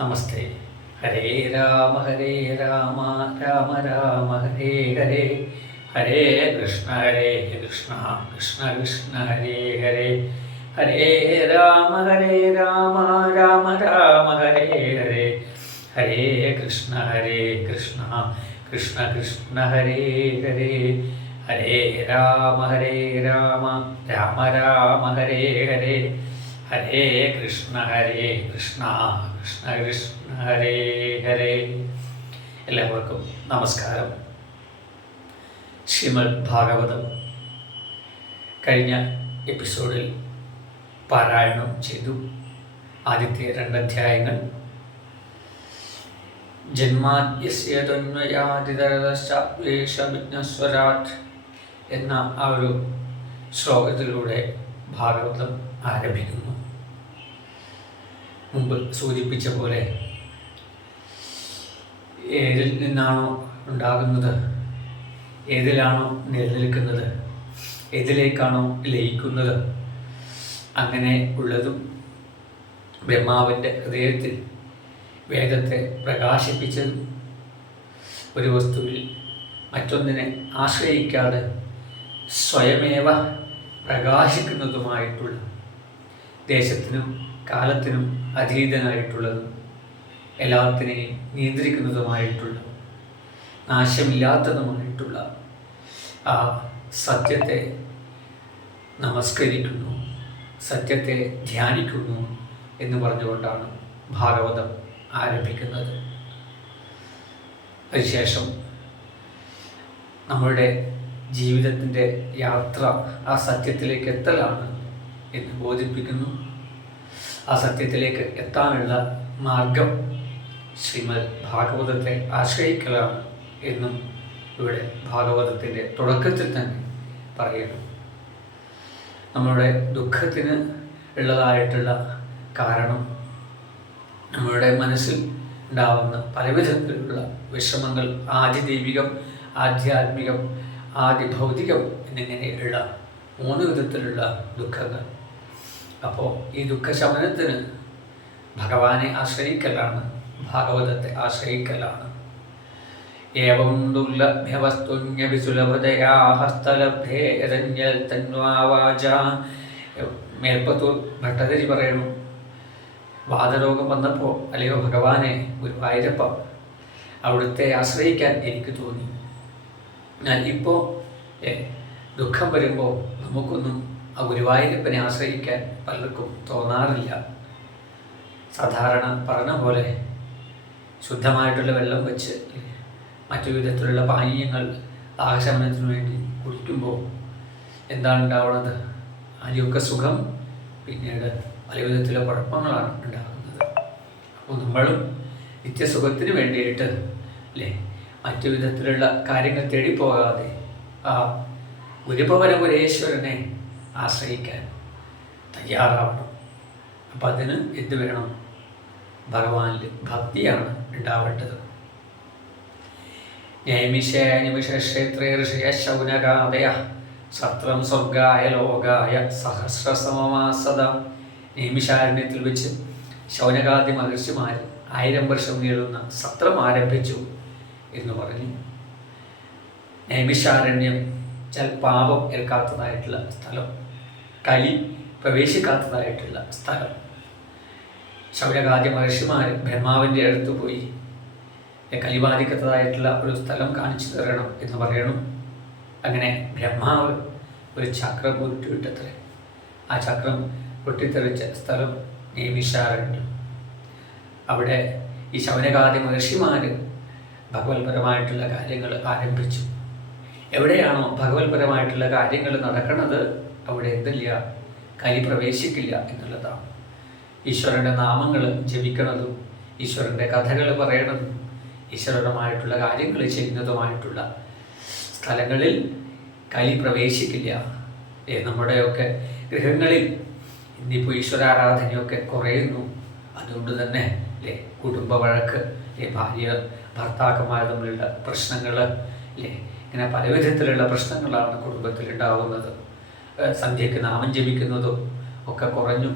നമസ്തേ. ഹരേ രാമ രാമ രാമ ഹരേ ഹരേ, ഹരേ കൃഷ്ണ കൃഷ്ണ കൃഷ്ണ ഹരേ ഹരേ, ഹരേ രാമ രാമ രാമ ഹരേ ഹരേ, ഹരേ കൃഷ്ണ കൃഷ്ണ കൃഷ്ണ ഹരേ ഹരേ, ഹരേ രാമ രാമ ഹരേ ഹരേ, ഹരേ കൃഷ്ണ കൃഷ്ണ കൃഷ്ണ ഹരേ ഹരേ. എല്ലാവർക്കും നമസ്കാരം. ശ്രീമദ് ഭാഗവതം കഴിഞ്ഞ എപ്പിസോഡിൽ പാരായണം ചെയ്തു. ആദ്യത്തെ 2 അധ്യായങ്ങൾ ജന്മാദ്യസ്യ തന്മയാദിതരതശ്ചാദ്വേഷവിഘ്നസ്വരാട് എന്ന ആ ഒരു ശ്ലോകത്തിലൂടെ ഭാഗവതം ആരംഭിക്കുന്നു. മുമ്പ് സൂചിപ്പിച്ച പോലെ ഏതിൽ നിന്നാണോ ഉണ്ടാകുന്നത്, ഏതിലാണോ നിലനിൽക്കുന്നത്, ഏതിലേക്കാണോ ലയിക്കുന്നത്, അങ്ങനെ ഉള്ളതും ബ്രഹ്മാവിൻ്റെ ഹൃദയത്തിൽ വേദത്തെ പ്രകാശിപ്പിച്ചതും ഒരു വസ്തുവിൽ മറ്റൊന്നിനെ ആശ്രയിക്കാതെ സ്വയമേവ പ്രകാശിക്കുന്നതുമായിട്ടുള്ള, ദേശത്തിനും കാലത്തിനും അതീതനായിട്ടുള്ളതും എല്ലാത്തിനെയും നിയന്ത്രിക്കുന്നതുമായിട്ടുള്ള, നാശമില്ലാത്തതുമായിട്ടുള്ള ആ സത്യത്തെ നമസ്കരിക്കുന്നു, സത്യത്തെ ധ്യാനിക്കുന്നു എന്ന് പറഞ്ഞുകൊണ്ടാണ് ഭാഗവതം ആരംഭിക്കുന്നത്. അതിനുശേഷം നമ്മളുടെ ജീവിതത്തിൻ്റെ യാത്ര ആ സത്യത്തിലേക്ക് എത്തലാണ് എന്ന് ബോധിപ്പിക്കുന്നു. ആ സത്യത്തിലേക്ക് എത്താനുള്ള മാർഗം ശ്രീമദ് ഭാഗവതത്തെ ആശ്രയിക്കലാണ് എന്നും ഇവിടെ ഭാഗവതത്തിൻ്റെ തുടക്കത്തിൽ തന്നെ പറയുന്നു. നമ്മളുടെ ദുഃഖത്തിന് ഉള്ളതായിട്ടുള്ള കാരണം നമ്മളുടെ മനസ്സിൽ ഉണ്ടാവുന്ന പലവിധത്തിലുള്ള വിഷമങ്ങൾ, ആദിദൈവികം, ആധ്യാത്മികം, ആദിഭൗതികം എന്നിങ്ങനെയുള്ള 3 വിധത്തിലുള്ള ദുഃഖങ്ങൾ. അപ്പോൾ ഈ ദുഃഖശമനത്തിന് ഭഗവാനെ ആശ്രയിക്കലാണ്, ഭാഗവതത്തെ ആശ്രയിക്കലാണ്. ഏവം ദുർലഭ്യവസ്തുന്യഭിസുലഭതയാ ഹസ്തലബ്ധേരഞ്ജൽ തന്വാവാച. മേൽപ്പത്തൂർ ഭട്ടതിരി പറയുന്നു, വാതരോഗം വന്നപ്പോൾ അല്ലയോ ഭഗവാനെ ഗുരുവായൂരപ്പ, അവിടുത്തെ ആശ്രയിക്കാൻ എനിക്ക് തോന്നി. എന്നാൽ ഇപ്പോൾ ദുഃഖം വരുമ്പോൾ നമുക്കൊന്നും ആ ഗുരുവായൂരപ്പനെ ആശ്രയിക്കാൻ പലർക്കും തോന്നാറില്ല. സാധാരണ പറഞ്ഞ പോലെ ശുദ്ധമായിട്ടുള്ള വെള്ളം വെച്ച് മറ്റു വിധത്തിലുള്ള പാനീയങ്ങൾ ദാഹശമനത്തിന് വേണ്ടി കുടിക്കുമ്പോൾ എന്താണ് ഉണ്ടാവുന്നത്? ആദ്യമൊക്കെ സുഖം, പിന്നീട് പല വിധത്തിലുള്ള കുഴപ്പങ്ങളാണ് ഉണ്ടാകുന്നത്. അപ്പോൾ നമ്മളും നിത്യസുഖത്തിന് വേണ്ടിയിട്ട് മറ്റു വിധത്തിലുള്ള കാര്യങ്ങൾ തേടിപ്പോകാതെ ആ ഗുരുപരപുരേശ്വരനെ ആശ്രയിക്കാൻ തയ്യാറാവണം. അപ്പം അതിന് എന്ത് വേണം? ഭഗവാനിൽ ഭക്തിയാണ് ഉണ്ടാവേണ്ടത്. നൈമിഷേത്രേ ഋഷയ ശൗനകാദയ സത്രം സ്വർഗായ ലോകായ സഹസ്രസമമാസത. നൈമിഷാരണ്യത്തിൽ വെച്ച് ശൗനകാദി മഹർഷിമാർ 1000 വർഷം നീളുന്ന സത്രം ആരംഭിച്ചു എന്ന് പറഞ്ഞു. നൈമിഷാരണ്യം പാപം ഏൽക്കാത്തതായിട്ടുള്ള സ്ഥലം, കലി പ്രവേശിക്കാത്തതായിട്ടുള്ള സ്ഥലം. ശൗനകാദി മഹർഷിമാർ ബ്രഹ്മാവിൻ്റെ അടുത്ത് പോയി കലി ബാധിക്കാത്തതായിട്ടുള്ള ഒരു സ്ഥലം കാണിച്ചു തരണം എന്ന് പറയണം. അങ്ങനെ ബ്രഹ്മാവ് ഒരു ചക്രം പൊട്ടിവിട്ടത്രേ. ആ ചക്രം പൊട്ടിത്തെറിച്ച സ്ഥലം നൈമിഷാരണ്യം. അവിടെ ഈ ശൗനകാദി മഹർഷിമാർ ഭഗവത്പരമായിട്ടുള്ള കാര്യങ്ങൾ ആരംഭിച്ചു. എവിടെയാണോ ഭഗവത്പരമായിട്ടുള്ള കാര്യങ്ങൾ നടക്കുന്നത് അവിടെ എന്തില്ല? കലി പ്രവേശിക്കില്ല എന്നുള്ളതാണ്. ഈശ്വരൻ്റെ നാമങ്ങൾ ജപിക്കുന്നതും ഈശ്വരൻ്റെ കഥകൾ പറയണതും ഈശ്വരപരമായിട്ടുള്ള കാര്യങ്ങൾ ചെയ്യുന്നതുമായിട്ടുള്ള സ്ഥലങ്ങളിൽ കലി പ്രവേശിക്കില്ല. നമ്മുടെയൊക്കെ ഗൃഹങ്ങളിൽ ഇന്നിപ്പോൾ ഈശ്വരാരാധനയൊക്കെ കുറയുന്നു. അതുകൊണ്ട് തന്നെ കുടുംബ വഴക്ക്, ഭാര്യ ഭർത്താക്കന്മാർ തമ്മിലുള്ള പ്രശ്നങ്ങൾ, ഇങ്ങനെ പല വിധത്തിലുള്ള പ്രശ്നങ്ങളാണ് കുടുംബത്തിൽ ഉണ്ടാകുന്നത്. സന്ധ്യയ്ക്ക് നാമം ജപിക്കുന്നതും ഒക്കെ കുറഞ്ഞു.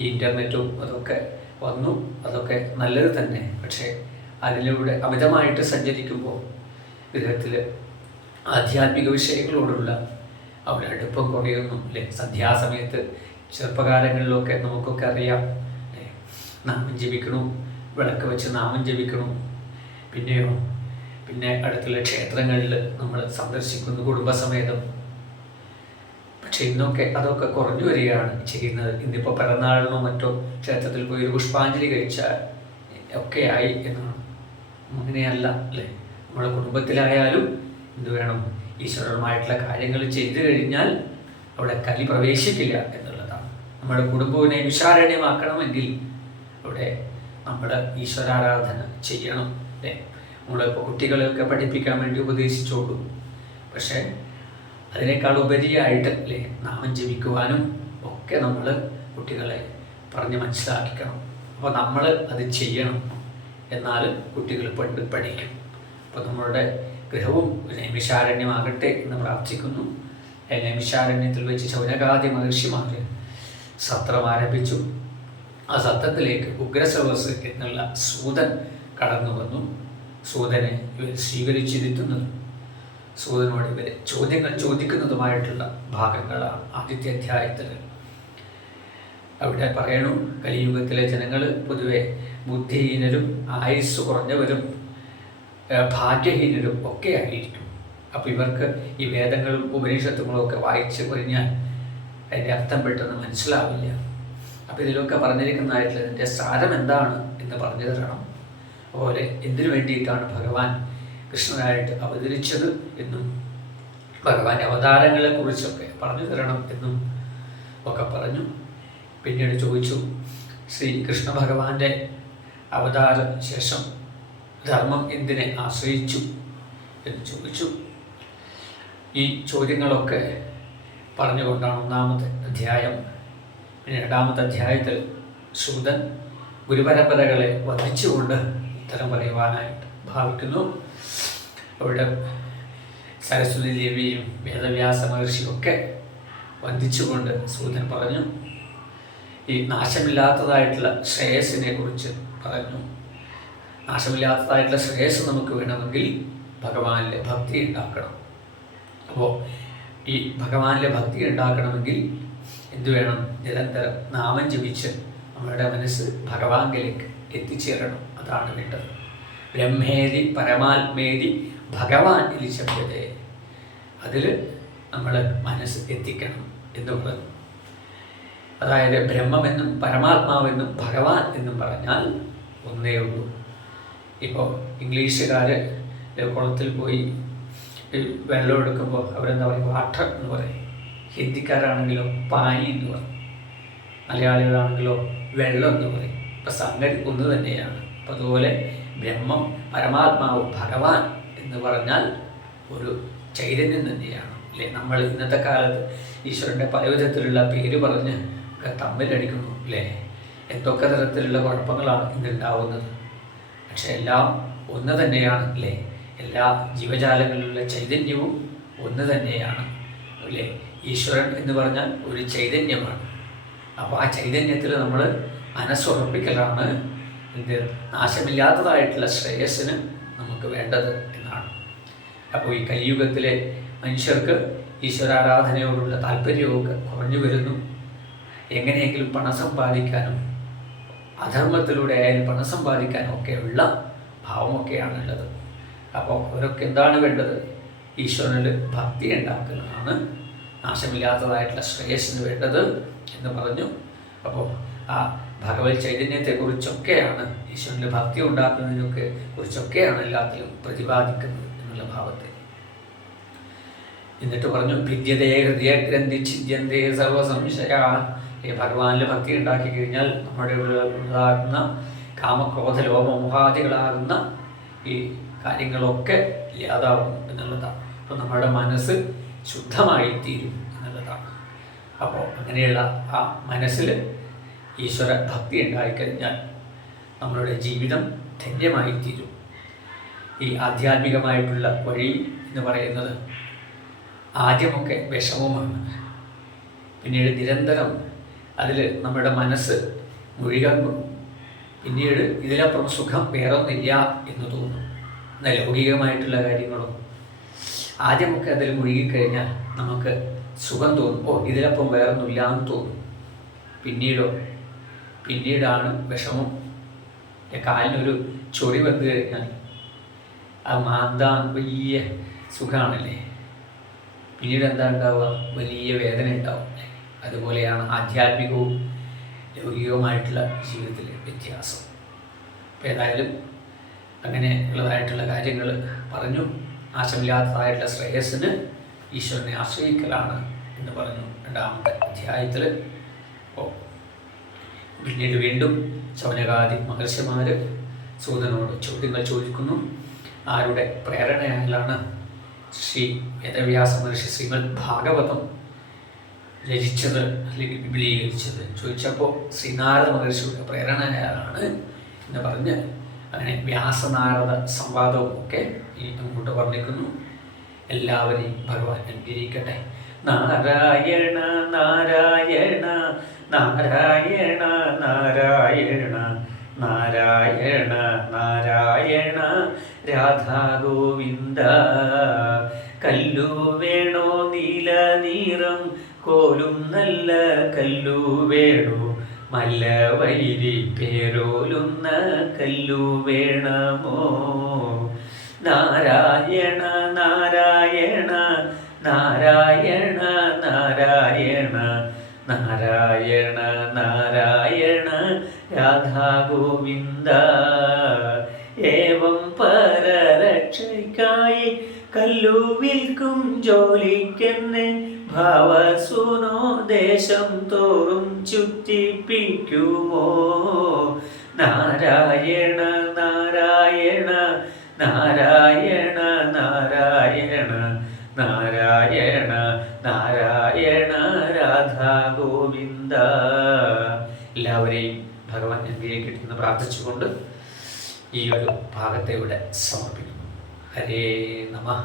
ഈ ഇൻ്റർനെറ്റും അതൊക്കെ വന്നു. അതൊക്കെ നല്ലത് തന്നെ. പക്ഷേ അതിലൂടെ അമിതമായിട്ട് സഞ്ചരിക്കുമ്പോൾ ഗൃഹത്തിൽ ആധ്യാത്മിക വിഷയങ്ങളോടുള്ള അവിടെ അടുപ്പം കുറയുന്നു അല്ലേ. സന്ധ്യാസമയത്ത് ചെറുപ്പകാലങ്ങളിലൊക്കെ നമുക്കൊക്കെ അറിയാം അല്ലേ, നാമം ജപിക്കണു, വിളക്ക് വെച്ച് നാമം ജപിക്കണു. പിന്നെ അടുത്തുള്ള ക്ഷേത്രങ്ങളിൽ നമ്മൾ സന്ദർശിക്കുന്നു കുടുംബസമേതം. പക്ഷെ ഇന്നൊക്കെ അതൊക്കെ കുറഞ്ഞു വരികയാണ് ചെയ്യുന്നത്. ഇന്നിപ്പോൾ പിറന്നാളിനോ മറ്റോ ക്ഷേത്രത്തിൽ പോയി ഒരു പുഷ്പാഞ്ജലി കഴിച്ചാൽ ഒക്കെ ആയി എന്നാണ്. അങ്ങനെയല്ല അല്ലേ. നമ്മുടെ കുടുംബത്തിലായാലും എന്ത് വേണം, ഈശ്വരമായിട്ടുള്ള കാര്യങ്ങൾ ചെയ്തു കഴിഞ്ഞാൽ അവിടെ കലി പ്രവേശിക്കില്ല എന്നുള്ളതാണ്. നമ്മുടെ കുടുംബത്തിനെ വിശാരണമാക്കണമെങ്കിൽ അവിടെ നമ്മൾ ഈശ്വരാരാധന ചെയ്യണം അല്ലേ. നമ്മളിപ്പോൾ കുട്ടികളെയൊക്കെ പഠിപ്പിക്കാൻ വേണ്ടി ഉപദേശിച്ചോളൂ. പക്ഷേ അതിനേക്കാൾ ഉപരിയായിട്ട് അല്ലേ നാമം ജപിക്കുവാനും ഒക്കെ നമ്മൾ കുട്ടികളെ പറഞ്ഞ് മനസ്സിലാക്കിക്കണം. അപ്പോൾ നമ്മൾ അത് ചെയ്യണം. എന്നാൽ കുട്ടികൾ പഠിക്കും. അപ്പോൾ നമ്മളുടെ ഗൃഹവും നൈമിഷാരണ്യമാകട്ടെ എന്ന് പ്രാർത്ഥിക്കുന്നു. നൈമിഷാരണ്യത്തിൽ വെച്ച് ശൗനകാദി മഹർഷിമാർ സത്രം ആരംഭിച്ചു. ആ സത്രത്തിലേക്ക് ഉഗ്രസവസ് എന്നുള്ള സൂതൻ കടന്നു വന്നു. സൂതനെ ഇവർ സ്വീകരിച്ചിരുത്തുന്നതും സൂതനോട് ഇവരെ ചോദ്യങ്ങൾ ചോദിക്കുന്നതുമായിട്ടുള്ള ഭാഗങ്ങളാണ് ആദ്യത്തെ അധ്യായത്തിൽ. അവിടെ പറയണു, കലിയുഗത്തിലെ ജനങ്ങൾ പൊതുവെ ബുദ്ധിഹീനരും ആയുസ് കുറഞ്ഞവരും ഭാഗ്യഹീനരും ഒക്കെ ആയിരിക്കും. അപ്പോൾ ഇവർക്ക് ഈ വേദങ്ങളും ഉപനിഷത്തുകളും ഒക്കെ വായിച്ച് കഴിഞ്ഞാൽ അതിൻ്റെ അർത്ഥം പെട്ടെന്ന് മനസ്സിലാവില്ല. അപ്പോൾ ഇതിലൊക്കെ പറഞ്ഞിരിക്കുന്നതായിട്ടുള്ള ഇതിൻ്റെ സാരം എന്താണ് എന്ന് പറഞ്ഞു തരണം. അതുപോലെ എന്തിനു വേണ്ടിയിട്ടാണ് ഭഗവാൻ കൃഷ്ണനായിട്ട് അവതരിച്ചത് എന്നും ഭഗവാന്റെ അവതാരങ്ങളെക്കുറിച്ചൊക്കെ പറഞ്ഞു തരണം എന്നും ഒക്കെ പറഞ്ഞു. പിന്നീട് ചോദിച്ചു, ശ്രീകൃഷ്ണ ഭഗവാന്റെ അവതാര ശേഷം ധർമ്മം എന്തിനെ ആശ്രയിച്ചു എന്ന് ചോദിച്ചു. ഈ ചോദ്യങ്ങളൊക്കെ പറഞ്ഞുകൊണ്ടാണ് ഒന്നാമത്തെ അധ്യായം. പിന്നെ രണ്ടാമത്തെ അധ്യായത്തിൽ സൂതൻ ഗുരുപരമ്പരകളെ വന്ദിച്ചുകൊണ്ട് ഉത്തരം പറയുവാനായിട്ട് ഭാവിക്കുന്നു. അവിടെ സരസ്വതി ദേവിയും വേദവ്യാസ മഹർഷിയൊക്കെ വന്ദിച്ചുകൊണ്ട് സൂതൻ പറഞ്ഞു. ഈ നാശമില്ലാത്തതായിട്ടുള്ള ശ്രേയസ്സിനെ കുറിച്ച് പറഞ്ഞു. നാശമില്ലാത്തതായിട്ടുള്ള ശ്രേയസ് നമുക്ക് വേണമെങ്കിൽ ഭഗവാനിലെ ഭക്തി ഉണ്ടാക്കണം. അപ്പോൾ ഈ ഭഗവാനിലെ ഭക്തി ഉണ്ടാക്കണമെങ്കിൽ എന്തു വേണം? നിരന്തരം നാമം ജപിച്ച് നമ്മളുടെ മനസ്സ് ഭഗവാനിലേക്ക് എത്തിച്ചേരണം. അതാണ് വേണ്ടത്. ബ്രഹ്മേതി പരമാത്മേതി ഭഗവാൻ ഇലിശബ്ദത്തെ, അതിൽ നമ്മൾ മനസ്സ് എത്തിക്കണം എന്ന് പറഞ്ഞു. അതായത് ബ്രഹ്മമെന്നും പരമാത്മാവെന്നും ഭഗവാൻ എന്നും പറഞ്ഞാൽ ഒന്നേ ഉള്ളൂ. ഇപ്പോൾ ഇംഗ്ലീഷുകാർ കുളത്തിൽ പോയി വെള്ളം എടുക്കുമ്പോൾ അവരെന്താ പറയുക? വാട്ടർ എന്ന് പറയും. ഹിന്ദിക്കാരാണെങ്കിലോ പാനി എന്ന് പറയും. മലയാളികളാണെങ്കിലോ വെള്ളം എന്ന് പറയും. ഇപ്പം സംഗതി ഒന്ന് തന്നെയാണ്. അപ്പം അതുപോലെ ബ്രഹ്മം, പരമാത്മാവ്, ഭഗവാൻ എന്ന് പറഞ്ഞാൽ ഒരു ചൈതന്യം തന്നെയാണ് അല്ലേ. നമ്മൾ ഇന്നത്തെ കാലത്ത് ഈശ്വരൻ്റെ പലവിധത്തിലുള്ള പേര് പറഞ്ഞ് ഒക്കെ തമ്മിലടിക്കുന്നു അല്ലേ. എന്തൊക്കെ തരത്തിലുള്ള കുഴപ്പങ്ങളാണ് ഇന്നുണ്ടാവുന്നത്. പക്ഷെ എല്ലാം ഒന്ന് തന്നെയാണ് അല്ലേ. എല്ലാ ജീവജാലങ്ങളിലുള്ള ചൈതന്യവും ഒന്ന് തന്നെയാണ് അല്ലേ. ഈശ്വരൻ എന്ന് പറഞ്ഞാൽ ഒരു ചൈതന്യമാണ്. അപ്പോൾ ആ ചൈതന്യത്തിൽ നമ്മൾ മനസ്സുറപ്പിക്കലാണ് എന്ത് നാശമില്ലാത്തതായിട്ടുള്ള ശ്രേയസ്സിന് നമുക്ക് വേണ്ടത് എന്നാണ്. അപ്പോൾ ഈ കലിയുഗത്തിലെ മനുഷ്യർക്ക് ഈശ്വരാരാധനയോടുള്ള താല്പര്യമൊക്കെ കുറഞ്ഞു വരുന്നു. എങ്ങനെയെങ്കിലും പണം സമ്പാദിക്കാനും അധർമ്മത്തിലൂടെ ആയാലും പണം സമ്പാദിക്കാനും ഒക്കെയുള്ള ഭാവമൊക്കെയാണുള്ളത്. അപ്പോൾ അവരൊക്കെ എന്താണ് വേണ്ടത്? ഈശ്വരനിൽ ഭക്തി ഉണ്ടാക്കുന്നതാണ് നാശമില്ലാത്തതായിട്ടുള്ള ശ്രേയസ്സിന് വേണ്ടത് എന്ന് പറഞ്ഞു. അപ്പോൾ ആ ഭഗവത് ചൈതന്യത്തെക്കുറിച്ചൊക്കെയാണ്, ഈശ്വരനിൽ ഭക്തി ഉണ്ടാക്കുന്നതിനൊക്കെ കുറിച്ചൊക്കെയാണ് എല്ലാത്തിലും പ്രതിപാദിക്കുന്നത് എന്നുള്ള ഭാവത്തെ. എന്നിട്ട് പറഞ്ഞു, ഭിദ്യതേ ഹൃദയഗ്രന്ഥി ഛിദ്യന്തേ സർവസംശയ. ഭഗവാനിൽ ഭക്തി ഉണ്ടാക്കി കഴിഞ്ഞാൽ നമ്മുടെ ഉണ്ടാകുന്ന കാമക്രോധ ലോപമോഹാദികളാകുന്ന ഈ കാര്യങ്ങളൊക്കെ ഇല്ലാതാവും എന്നുള്ളതാണ്. അപ്പോൾ നമ്മുടെ മനസ്സ് ശുദ്ധമായി തീരും എന്നുള്ളതാണ്. അപ്പോൾ അങ്ങനെയുള്ള ആ മനസ്സിൽ ഈശ്വര ഭക്തി ഉണ്ടായിക്കഴിഞ്ഞാൽ നമ്മളുടെ ജീവിതം ധന്യമായി തീരും. ഈ ആധ്യാത്മികമായിട്ടുള്ള വഴി എന്ന് പറയുന്നത് ആദ്യമൊക്കെ വിഷമവുമാണ്. പിന്നീട് നിരന്തരം അതിൽ നമ്മുടെ മനസ്സ് മുഴുകും. പിന്നീട് ഇതിലപ്പുറം സുഖം വേറൊന്നില്ല എന്ന് തോന്നും. എന്നാൽ ലൗകികമായിട്ടുള്ള കാര്യങ്ങളും ആദ്യമൊക്കെ അതിൽ മുഴുകിക്കഴിഞ്ഞാൽ നമുക്ക് സുഖം തോന്നും. ഇതിലപ്പം വേറൊന്നുമില്ല എന്ന് തോന്നും. പിന്നീടാണ് വിഷമം. കാലിനൊരു ചൊറി വന്നു കഴിഞ്ഞാൽ അത് മാന്താൻ വലിയ സുഖമാണല്ലേ. പിന്നീട് എന്താ ഉണ്ടാവുക? വലിയ വേദന ഉണ്ടാവും. അതുപോലെയാണ് ആധ്യാത്മികവും ലൗകികവുമായിട്ടുള്ള ജീവിതത്തിലെ വ്യത്യാസം. അപ്പോൾ ഏതായാലും അങ്ങനെ ഉള്ളതായിട്ടുള്ള കാര്യങ്ങൾ പറഞ്ഞു. നാശമില്ലാത്തതായിട്ടുള്ള ശ്രേയസ്സിന് ഈശ്വരനെ ആശ്രയിക്കലാണ് എന്ന് പറഞ്ഞു 2ാമത്തെ അധ്യായത്തിൽ. പിന്നീട് വീണ്ടും ശൗനകാദി മഹർഷിമാർ സൂതനോട് ചോദ്യങ്ങൾ ചോദിക്കുന്നു. ആരുടെ പ്രേരണയാലാണ് ശ്രീ വേദവ്യാസ മഹർഷി ശ്രീമദ് ഭാഗവതം രചിച്ചത് അല്ലെങ്കിൽ വിപുലീകരിച്ചത് ചോദിച്ചപ്പോൾ ശ്രീനാരദ മഹർഷിയുടെ പ്രേരണയാലാണ് എന്ന് പറഞ്ഞ് അങ്ങനെ വ്യാസനാരദ സംവാദവും ഒക്കെ അങ്ങോട്ട് വർണ്ണിക്കുന്നു. എല്ലാവരെയും ഭഗവാൻ അനുഗ്രഹിക്കട്ടെ. നാരായണ നാരായണ നാരായണ നാരായണ നാരായണ നാരായണ രാധാ ഗോവിന്ദ. കല്ലു വേണോ നീല നീറം കോലും നല്ല കല്ലു വേണോ മല്ല വൈരി പേരോലുന്ന കല്ലു വേണമോ. നാരായണ നാരായണ നാരായണ നാരായണ നാരായണ നാരായണ രാധാ ഗോവിന്ദ. ഏവം പരരക്ഷയ്ക്കായി കല്ലു വിൽക്കും ജോലിക്കെന്നെ ഭാവസുനോ ദേശം തോറും ചുറ്റിപ്പിക്കുമോ. നാരായണ നാരായണ നാരായണ നാരായണ നാരായണ നാരായണ രാധാ ഗോവിന്ദ. എല്ലാവരെയും ഭഗവാൻ അനുഗ്രഹിക്കട്ടെന്ന് പ്രാർത്ഥിച്ചുകൊണ്ട് ഈ ഒരു ഭാഗത്തെ ഇവിടെ സമർപ്പിക്കുന്നു. ഹരേ നമഃ.